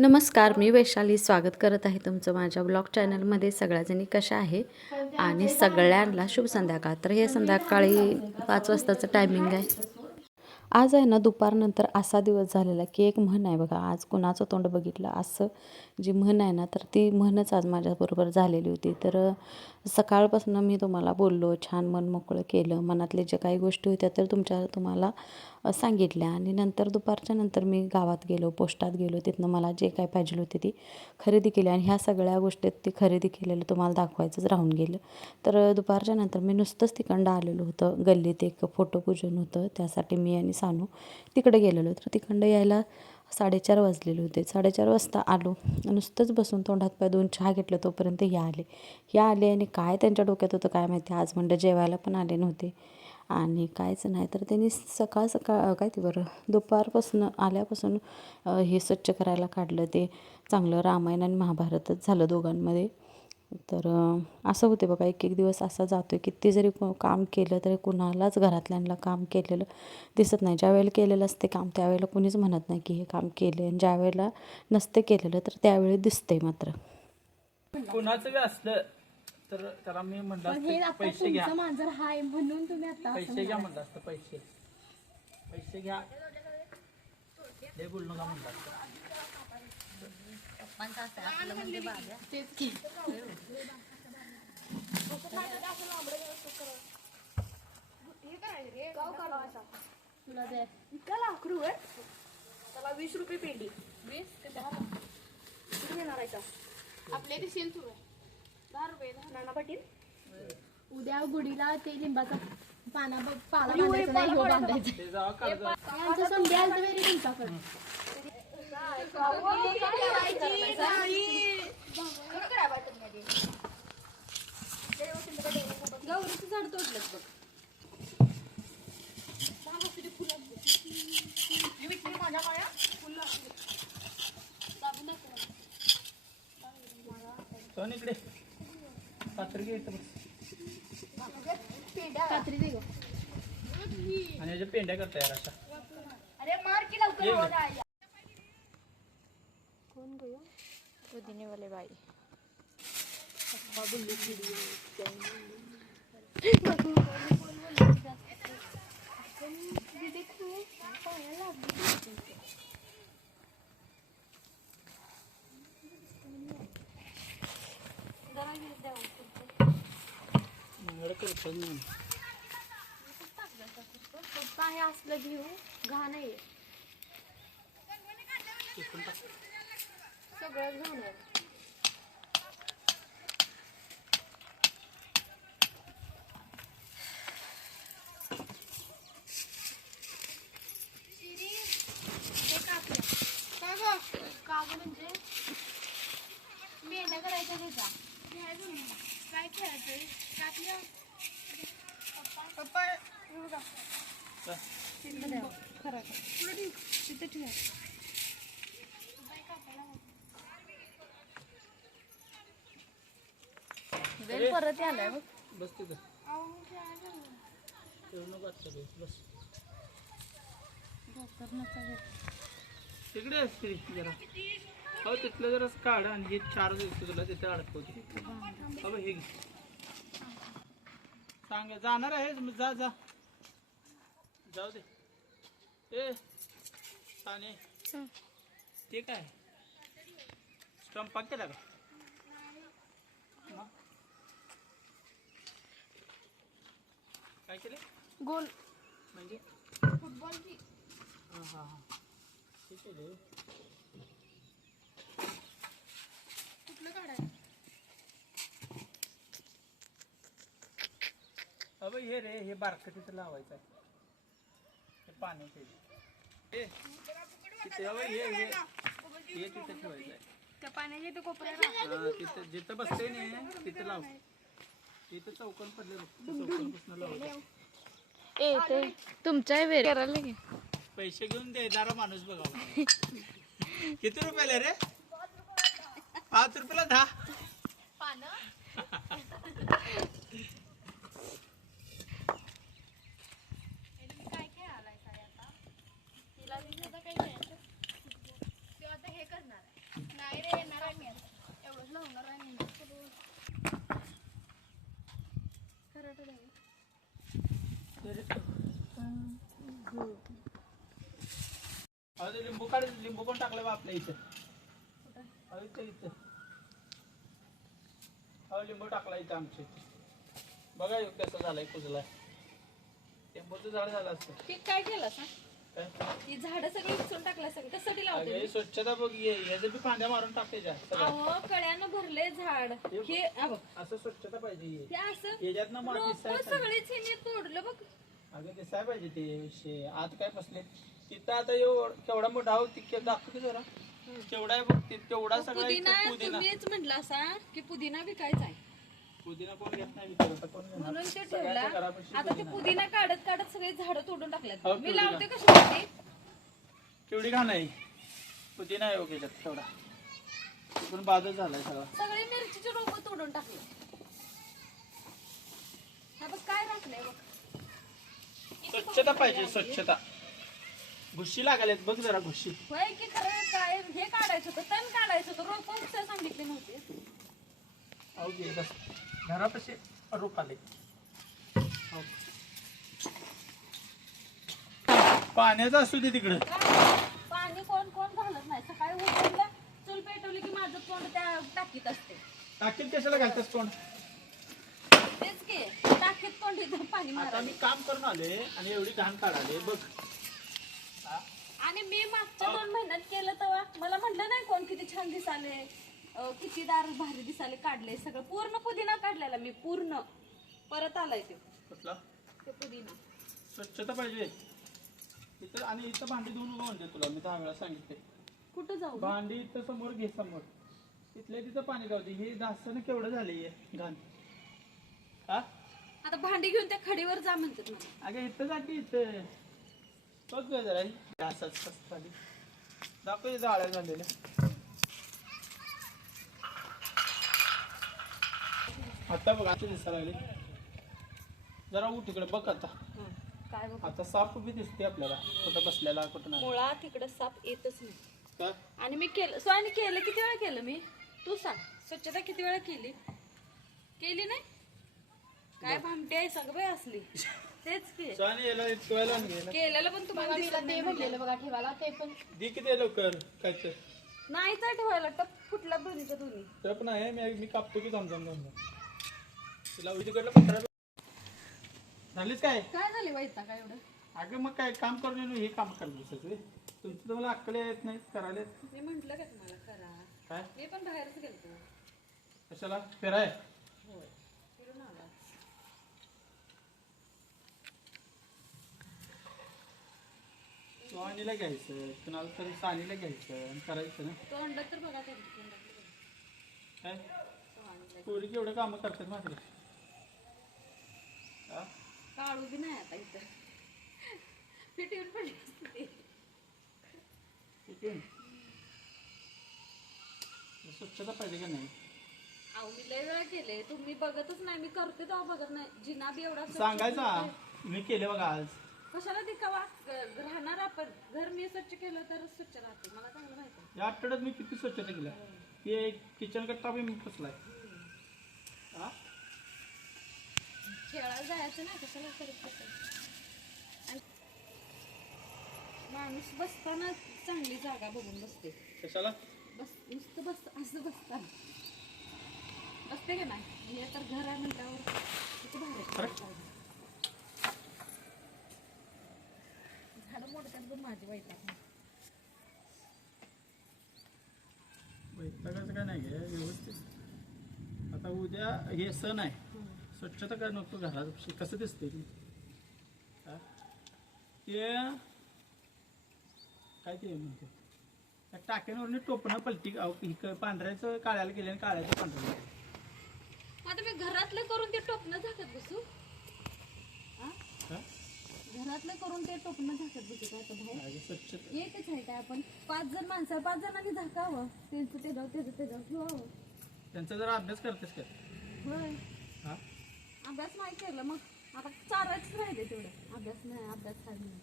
नमस्कार, मी वैशाली स्वागत करत आहे तुमचं माझ्या ब्लॉग चॅनलमध्ये. सगळ्याजणी कशा आहे आणि सगळ्यांना शुभ संध्याकाळ. तर हे संध्याकाळी 5 वाजताचं टायमिंग आहे. आज आहे ना दुपारनंतर असा दिवस झालेला की एक म्हण आहे बघा, आज कुणाचं तोंड बघितलं असं जी म्हण आहे ना, तर ती म्हणच आज माझ्याबरोबर झालेली होती. तर सकाळपासून मी तुम्हाला बोललो, छान मन मोकळं केलं, मनातले जे काही गोष्टी होत्या तर तुम्हाला सांगितल्या. आणि नंतर दुपारच्या नंतर मी गावात गेलो, पोस्टात गेलो, तिथनं मला जे काय पाहिजे होते ती खरेदी केली. आणि ह्या सगळ्या गोष्टीत ती खरेदी केलेलं तुम्हाला दाखवायचंच राहून गेलं. तर दुपारच्या नंतर मी नुसतंच तिकडं आलेलो होतं. गल्लीत एक फोटोपूजन होतं, त्यासाठी मी आणि सानू तिकडे गेलेलो. तर तिकडं यायला 4:30 वाजलेले होते. 4:30 वाजता आलो, नुसतंच बसून तोंडात पाय धुवून चहा घेतलं तोपर्यंत या आले आणि काय त्यांच्या डोक्यात होतं काय माहिती, आज म्हणलं जेवायला पण आले नव्हते आणि काहीच नाही. तर त्यांनी सकाळ काय ते बरं दुपारपासून आल्यापासून हे स्वच्छ करायला काढलं. ते चांगलं रामायण आणि महाभारतच झालं दोघांमध्ये. तर असं होते बघा, एक एक दिवस असा जातो आहे. किती जरी काम केलं तरी कुणालाच घरातल्यांना काम केलेलं दिसत नाही. ज्या वेळेला केलेलं असते काम त्यावेळेला कुणीच म्हणत नाही की हे काम केलं, आणि ज्या वेळेला नसते केलेलं तर त्यावेळी दिसतंय. मात्र कुणाचं बी असलं तर त्याला मी म्हणलं पैसे घ्या, मांजर हाय म्हणून तुम्ही आता पैसे घ्या म्हणलं असतं. पैसे घ्या, हे बोलू नका म्हणलं असतं. तुला दे इतका लाख रुपये त्याला 20 रुपये पेंडी 20 ते 10 किती घेणार आहे का आपल्या इथे सेल सुरू आहे 10 रुपये नाना पाटील उद्या गुढीला ते लिंबाचा पाला बांधायचा नाही, ह्यो बांधायचा. ते जावा काढ. यांचं समजा आलं वेरी तुमच्याकडे गौरीचं झाड तोडलं बघ माझ्या पाया फुलं सोन इकडे पात्र घे इथं बस. कात्री दे गं. आणि याच्या पेंड्या करता यार अशा. अरे मार की लवकर कोण गयो पुदिनेवाले बाई पप्पा हे असलं घेऊ घाण आहे सगळं घेऊन ये का म्हणजे मेंढ्या करायच्या त्याचा काय खेळायचं कापल्या पप्पा खरं तिथे ठेवा वेळ परत आलाय बघ बस तिथं ठेवू नको आत्ता बस. बस तिकडे असते जरा. हो तिथलं जरा काढ आणि हे 4 दिवस तुला तिथे अडकवते. हो हे घे. सांग जाणार आहे जा जा जाऊ दे. ए साने ते काय स्टंप पाक केला का? काय केले? गोल म्हणजे फुटबॉल की हां हां हां ठीक आहे रे. कुठलं काढायचं अबे हे रे हे बारकं तिथं लावायचं आहे. हे पाण्याचे हे तिथे अबे हे तिथं ठेवायचं आहे. त्या पाण्याच्या इथे कोपऱ्याला तिथं जिथं बसते नाही तिथं लाव. तिथं चौकन पडले चौकनपासून लावायचं. ए ते तुमच्या वेळ करायला की पैसे घेऊन देणारा माणूस बघावा. किती रुपयाला रे? 5 रुपयाला 10 पानं काय खेळायला आता तिला काय खेळायचं ते आता हे करणार आहे. काढ, लिंबू पण टाकलं बा आपल्या इथं. अहो, इथं अहो लिंबू टाकला इथं आमच्या इथं. बघा ह्यो कसं झालंय, कुजलाय. लिंबूचं झाड झालं असतं पीक काय केलं सांग? काय. ही झाडं सगळी उचलून टाकल्या सगळी कशासाठी अगं, लावते हे स्वच्छता बघ, ह्याचं बी फांद्या मारून टाकायच्या सगळं. अहो कळ्यानं भरले झाड हे अहो, असं स्वच्छता पाहिजे. हे असं याच्यातनं माती रोपं दिसायला पाहिजे. सगळीच हिने तोडलं बघ. अगं दिसायला पाहिजे ते आत काय बसले तिथं. आता केवढा मोठा आहो ती दाखव की जरा. केवढा आहे बघ तेवढा सगळा पुदिना इथं पुदिना. तुम्हीच म्हटला असा की पुदिना विकायचा आहे पुदिना कोण घेत नाही विकत, आता कोण घेणार? म्हणून ते ठेवला. सगळ्यांच्या घरापाशी आता ते पुदिना. पुदिना काढत काढत सगळे झाडं तोडून टाकल्यात. हो, मी पुदिना. लावते कशी माहिती? केवढी घाण आहे पुदिना आहे ओके तेवढा. ते पण बाधच झालाय सगळा. सगळे मिरचीचे रोप तोडून टाकले. हा बघ काय राखलंय बघ. स्वच्छता पाहिजे, स्वच्छता. घुशी लागायला बघ जरा घुशी. होय की खरं काय हे काढायचं होतं, तण काढायचं होतं, रोप सांगितले नव्हते. अहो घे बस. घरापाशी रोप आले. हो. पाण्याचं असू दे तिकडं. पाणी कोण कोण घालत नाही. सकाळी उठलं चूल पेटवली की माझं तोंड त्या टाकीत असते. टाकीत कशाला घालतेस कोण? तेच की टाकीत तोंड इथं पाणी आता मारायला. मी काम करून आले आणि एवढी घाण काढाले बघ. आणि मी मागच्या 2 महिन्यात केलं तेव्हा मला म्हटलं नाही कोण किती छान दिसाले, किती दार भारी दिसाले, काढले सगळं पूर्ण पुदिना काढलेला मी पूर्ण. परत आलाय ते कुठला पुदिना. स्वच्छता पाहिजे इथं. आणि इथं भांडी धुवून म्हणते तुला मी 10 वेळा सांगितले. कुठं जाऊ? भांडी इथं समोर घे, समोर तिथल्या तिथं पाणी जाऊ दे. हे दासानं केवढं झाले घाण. हा आता भांडी घेऊन त्या खडीवर जा म्हणतात मला. अगं इथं जा की इथं. बघ गं जरा डासाच कसं झाली. दाखव जाळ्या झालेल्या. आता बघ आता दिसायला लागली. जरा उठ तिकडे बघ आता. काय बघ आता साप उभी दिसते आपल्याला, कुठं बसलेला कुठं नाही. मुळात तिकडं साप येतच नाही. का? आणि मी केलं स्वानी केलं किती वेळा केलं मी? तू सांग स्वच्छता किती वेळा केली? केली नाही? काय भामटी आहे सगळं बाई असली. तेच की स्वानी याला इतकवायला आणि गेला. केलेलं पण तुम्हाला दिसत नाही म्हटलेलं बघा ठेवायला. ते पण दे किती लवकर काय तर. नाही तर ठेवायला टप फुटला दोन्हीच्या दोन्ही. टप नाही मी कापतो की जमजम तुला तिकडलं पत्रा झालीच काय. काय झाले वैता काय एवढं? अगं मग काय काम करून येणं हे काम करतो सगळे. तुमचं तर मला अक्कल येत नाही करायला. मी म्हंटल का तुम्हाला करा. काय मी पण बाहेरच गेलतो. कशाला फिराय? होय फिरून आला. स्वानीला घ्यायचं, कुणाला तरी सानीला घ्यायचं आणि करायचं ना. तोंडात तर बघा त्यांच्या तोंडात. काय स्वामीला. पोरी केवढं कामं करतात मात्र. हा काळू बी नाही आता इथं. फिट येऊन पडली असती ती. ठीक आहे. स्वच्छता पाहिजे का नाही? अहो मी लय वेळा केले, तुम्ही बघतच नाही. मी करते तेव्हा बघत नाही. जिना बी एवढा स्वच्छ सांगायचा करते. मी केले बघा आज. कशाला दिखावा राहणार आपण. घर मी स्वच्छ केलं तरच स्वच्छ राहते. मला चांगलं माहिती आहे. या आठवड्यात मी किती स्वच्छता केल्या. ते किचन कट्टा बी मी पुसलाय. हा खेळायला जायचं नाही कशाला करत बसायचं. आणि माणूस बसताना चांगली जागा बघून बसते. कशाला? बस नुसतं बस असं बसताना बसते का नाही. हे तर घर आहे म्हटल्यावर किती भारी. झाडं मोडतात पण माझी वैताग. वैतागाचं काय नाही घे व्यवस्थित. आता उद्या हे सण आहे, स्वच्छता काय नको घरात. कसं दिसते ती ते काय ते म्हणते त्या टाक्यांवरने टोपणं पलटी पांढऱ्याचं काळ्याला गेले आणि काळ्याचं पांढऱ्याला. आता मी घरातलं करून ते टोपणं झाकत बसू. हा? घरातलं करून ते टोपणं झाकत बसू आता बाहेर. अगं स्वच्छता येतेच आहे काय आपण 5 जण माणसं 5 जणांनी झाकावं. त्यांचं ते जाऊ त्याचं ते जाऊ ठेवावं. त्यांचा जरा अभ्यास करतेस का? होय हा अभ्यास नाही केला मग आता चारायच राहिले तेवढं. अभ्यास नाही अभ्यास काय नाही.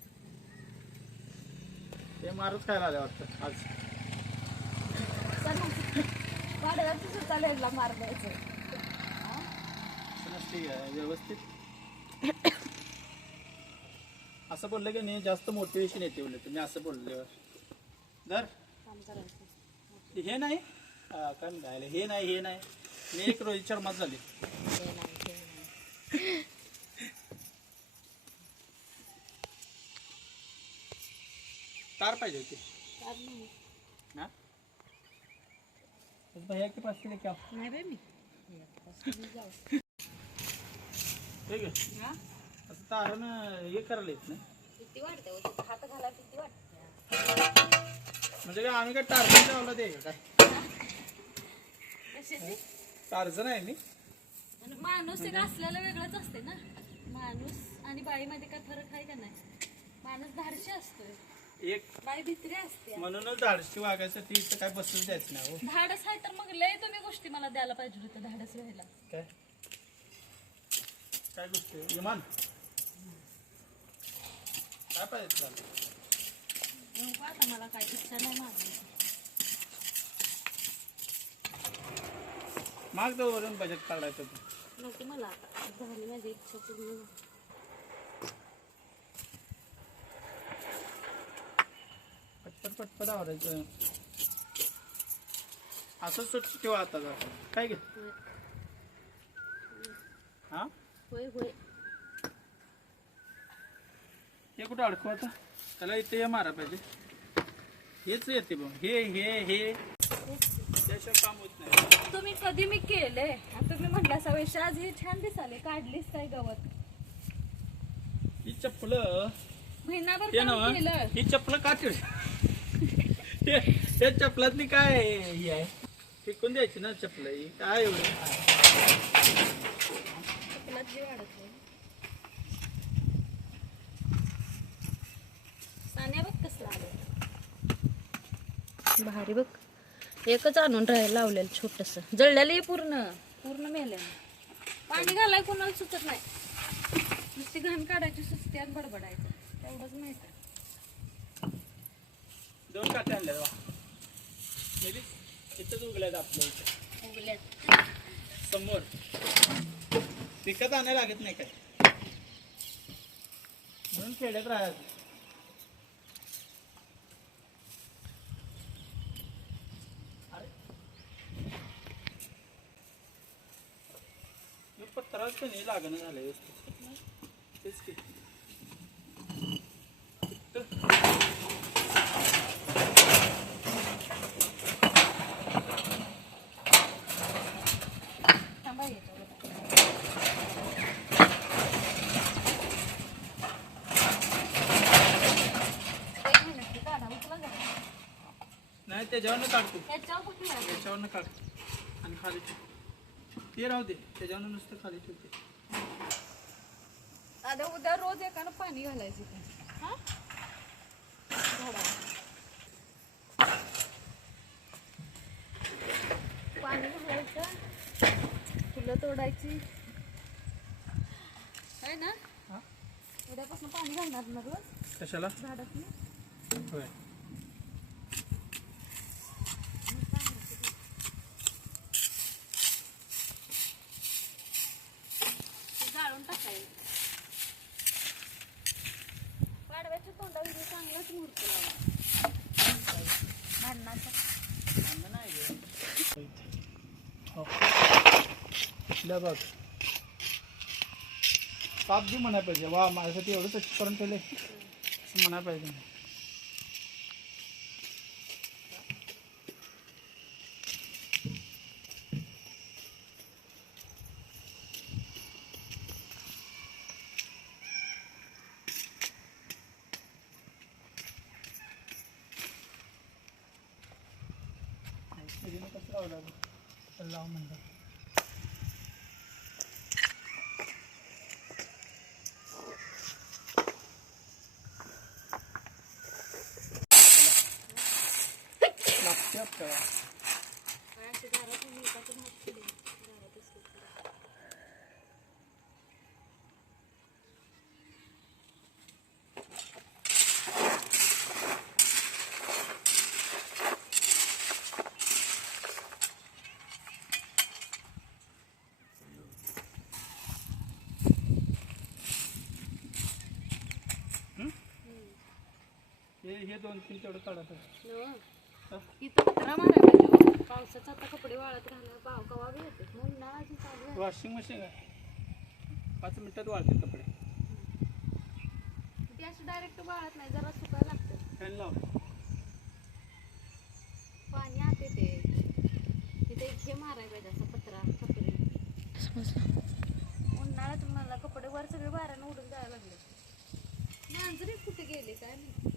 ते मारूच खायला आले वाटतं आज. वाड्यावरती सुद्धा लेडला मार द्यायचं. असं नसते काय व्यवस्थित. असं बोललं की नाही जास्त मोटिवेशन येते उलट तुम्ही असं बोलल्यावर. धर हे नाही काय म्हणता हे नाही मी एक रोहित शर्मा झाली तार पाहिजे होती ना भैया के पास से लेके आओ नाही बाई मी ठीक आहे असं तारण हे करायला येत नाही किती वाटते हात घाला किती वाटते म्हणजे काय आम्ही काय टार्झन लावला ते काय टार्झन आहे मी आणि माणूस एक असलेला वेगळंच असते ना माणूस आणि बाईमध्ये काय फरक आहे का नाही माणूस धाडशी असतोय एक बाई भित्री असते म्हणूनच धाडशी वागायसाठी इथं काय बसून द्यायचं नाही हो धाडस आहे तर मग लय तुम्ही गोष्टी मला द्यायला पाहिजे होतं धाडस व्हायला काय काय गोष्ट विमान काय पाहिजे तुला नको आता मला काय इच्छा नाही मागायची माग वरून बजेट काढायचं तू नको मला आता झाली माझी इच्छा पूर्ण पटपट आवरायचं असं स्वच्छ ठेवा आता जरा काय घे हा होय होय हे कुठं अडकू आता त्याला इथे हे मारा पाहिजे हेच येते बघ हे त्याशिवाय काम होत नाही तुम्ही कधी मी केले आणि तुम्ही म्हटलं सवेश आज हे छान दिसाले काढलीस काय गवत ही चप्पलं महिनाभर ते काम ना केलं ही चप्पल का ठेव त्या चप्पलातली काय ही आहे फेकून द्यायची ना चप्पल ही काय एवढं चपलात जीव अडकले सान्या बघ कसला आलं भारी बघ एकच आणून राहायला लावलेलं छोटस जळलेलं पूर्ण पूर्ण मेले पाणी घालाय कोणाला सुचत नाही नुसती घाण काढायची सुस्ती आणि बडबडायचं तेवढंच माहित दोन काटे आणले बा इथंच उगल्यात आपल्या इथे उगल्यात समोर विकत आणायला लागत नाही काय म्हणून खेड्यात राहायचं पत्राच पण नाही लागणं झालं व्यवस्थित तेच की थांबा याच्यावर एक मिनिट ते काढा उचला जरा. नाही त्याच्यावरनं काढतो याच्यावर कुठे आहे? याच्यावरनं काढ आणि खाली ठेव ते राहू दे त्याच्यावरनं नुसतं खाली ठेवते आता उद्या रोज एकानं पाणी घालायचं ते हा झाडाला. पाणी घालायचं फुलं तोडायची आहे ना हा उद्यापासून पाणी घालणार ना रोज कशाला झाडात होय गाळून टाकायचं पाडव्याच्या तोंडावर चांगलाच मुहूर्त लावा भांडणाचा बघ साप बी म्हणायला पाहिजे वा माझ्यासाठी एवढं स्वच्छ करून ठेवले असं म्हणायला पाहिजे कसं लावलं लाव म्हणलं लागते आपल्याला असे दारात एकाचं भात केले दारातच केलं. हे हे 2-3 तेवढं काढत आहे. इथं पत्रा मारायला पाहिजे हो. पावसाचं आता कपडे वाळत राहणार कवा बी येते म्हणून ना अजून चालू आहे. वॉशिंग मशीन आहे 5 मिनिटात वाळते कपडे. ती अशी डायरेक्ट वाळत नाही जरा सुकायला लागतं. फॅन लाव. पाणी आत येते तिथे इथे मारायला पाहिजे असा पत्रा कपडे. उन्हाळ्यात मला कपडे वर सगळे वाऱ्यानं उडून जायला लागले. मांजरे कुठे गेले काय नाही.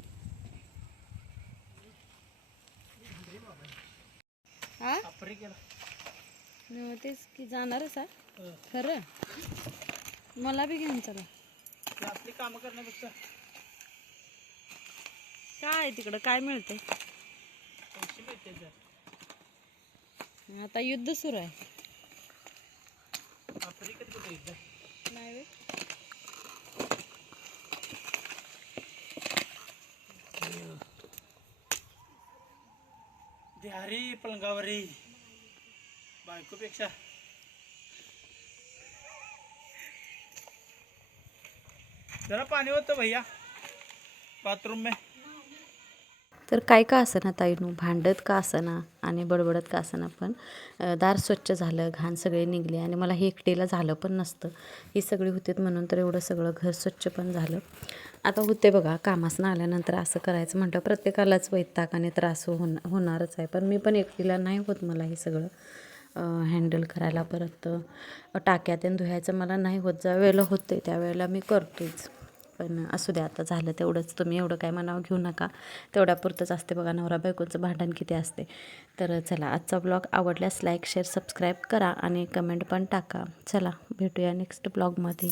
हा आपरे केला. तेच की जाणारच आहे खरं. मला बी घेऊन चला. ते आपली कामं करण्यापेक्षा काय तिकडं काय मिळते 500 भेटते जास्त. आता युद्ध सुरू आहे. आपरी कधी कुठे एकदा नाही वे बिहारी पलंगावरी बायकोपेक्षा जरा पाणी होतं भैया बाथरूम में. तर काय का असना ताईनू, भांडत का असना आणि बडबडत का असना, पण दार स्वच्छ झालं, घाण सगळे निघले. आणि मला हे एकटीला झालं पण नसतं, ही सगळी होतीत म्हणून तर एवढं सगळं घर स्वच्छ पण झालं. आता होते बघा, कामासनं आल्यानंतर असं करायचं म्हटलं प्रत्येकालाच वैताग आणि त्रास होणारच आहे. पण मी पण एकटीला नाही होत मला हे सगळं हँडल करायला. परत टाक्या ते धुवायचं मला नाही होत. ज्या वेळेला होते त्यावेळेला मी करतोच. पण असू द्या, आता झालं तेवढंच. तुम्ही एवढं काय मनावर घेऊ नका, तेवढ्यापुरतंच असते बघा नवरा बायकोचं भांडण किती असते. तर चला, आजचा ब्लॉग आवडल्यास लाईक शेअर सबस्क्राईब करा आणि कमेंट पण टाका. चला भेटूया नेक्स्ट ब्लॉगमध्ये.